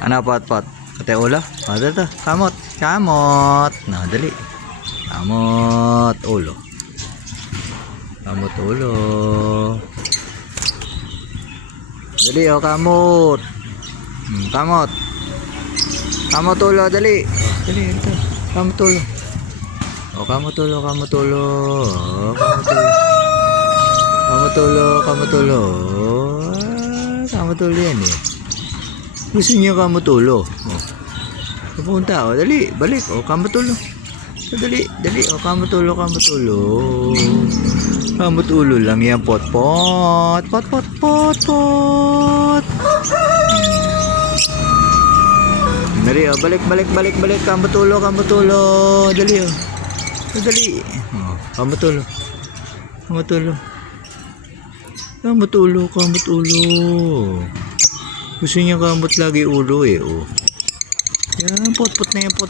Ano pot? Kate ulo? O, dito. Kamot. Kamot. No, dali. Kamot ulo. Kamot ulo. Dali, o, kamot. Kamot. Kamot ulo, dali. Dali, dito. Kamot ulo. O, kamot ulo, kamot ulo. O, kamot ulo. Kamot ulo, kamot ulo. Kamot ulo yan eh. Gusto niyo kamot ulo. O. Pupunta, o, dali. Balik, o, kamot ulo. Dali, dali, o, kamot ulo, kamot ulo. Kamot ulo lang yan, pot. Dali, o, balik. Kamot ulo. Dali, o. Dali. O, kamot ulo. Kamot ulo. Gusto niya kamot lagi ulo eh, o. Yan, pot na yan, pot.